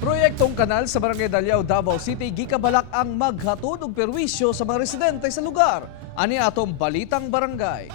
Proyektong kanal sa Barangay Daliao, Davao City gikabalak ang maghatod og perwisyo sa mga residente sa lugar. Ani atong balitang barangay.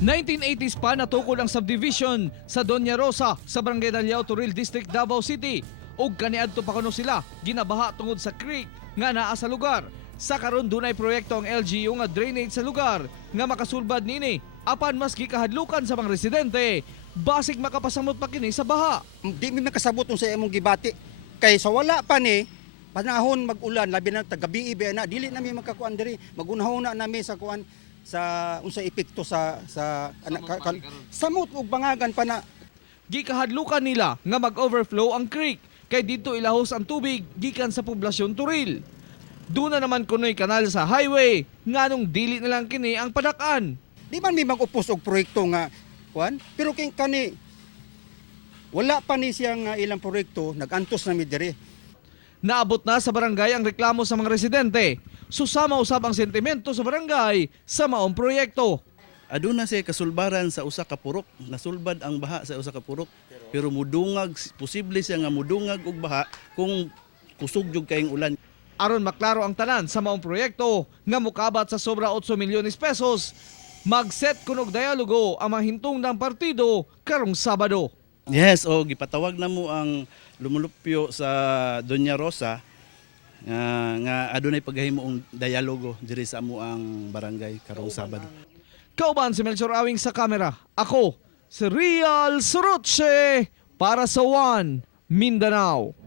1980s pa natukol ang subdivision sa Doña Rosa sa Barangay Daliao, Turil District, Davao City. Ug kaniadto pa kuno sila ginabaha tungod sa creek nga naa sa lugar. Sa karon dunay proyekto ang LGU nga drainage sa lugar nga makasulbad nini apan mas gikahadlukan sa mga residente basig makapasamot pa kini sa baha. Di mi makasabot sa imong gibati kay sa wala pa ni panahon mag-ulan labi na tagabi ibe na dili na mi makakuan diri magunahon na nami sa kuan sa unsa epekto sa samot ug bangagan pa na. Gikahadlukan nila nga mag-overflow ang creek kay dito ilahos ang tubig gikan sa poblasyon Turil. Duna naman kunoy kanal sa highway nganong dili na lang kini ang padakan. Di man mi mag-upos og proyekto nga kuan pero kay kani wala pa ni siyang ilang proyekto nagantos na mi diri. Naabot na sa barangay ang reklamo sa mga residente. Susama usab ang sentimento sa barangay sa maong proyekto. Aduna siya kasulbaran sa usa ka purok, nasulbad ang baha sa usa ka purok, pero mudungag, posible siya nga mudungag og baha kung kusog jud kayong ulan. Aron maklaro ang tanan sa maong proyekto nga mukabat sa sobra 8 milyones pesos, mag-set kunog dialogo ang mga hintungdang partido karong Sabado. Yes, gipatawag na mo ang lumulupyo sa Doña Rosa nga adunay paghahimoong dialogo diri sa amo ang barangay karong Sabado. Kauban si Melchor Awing sa kamera. Ako, si Real Suruche para sa One Mindanao.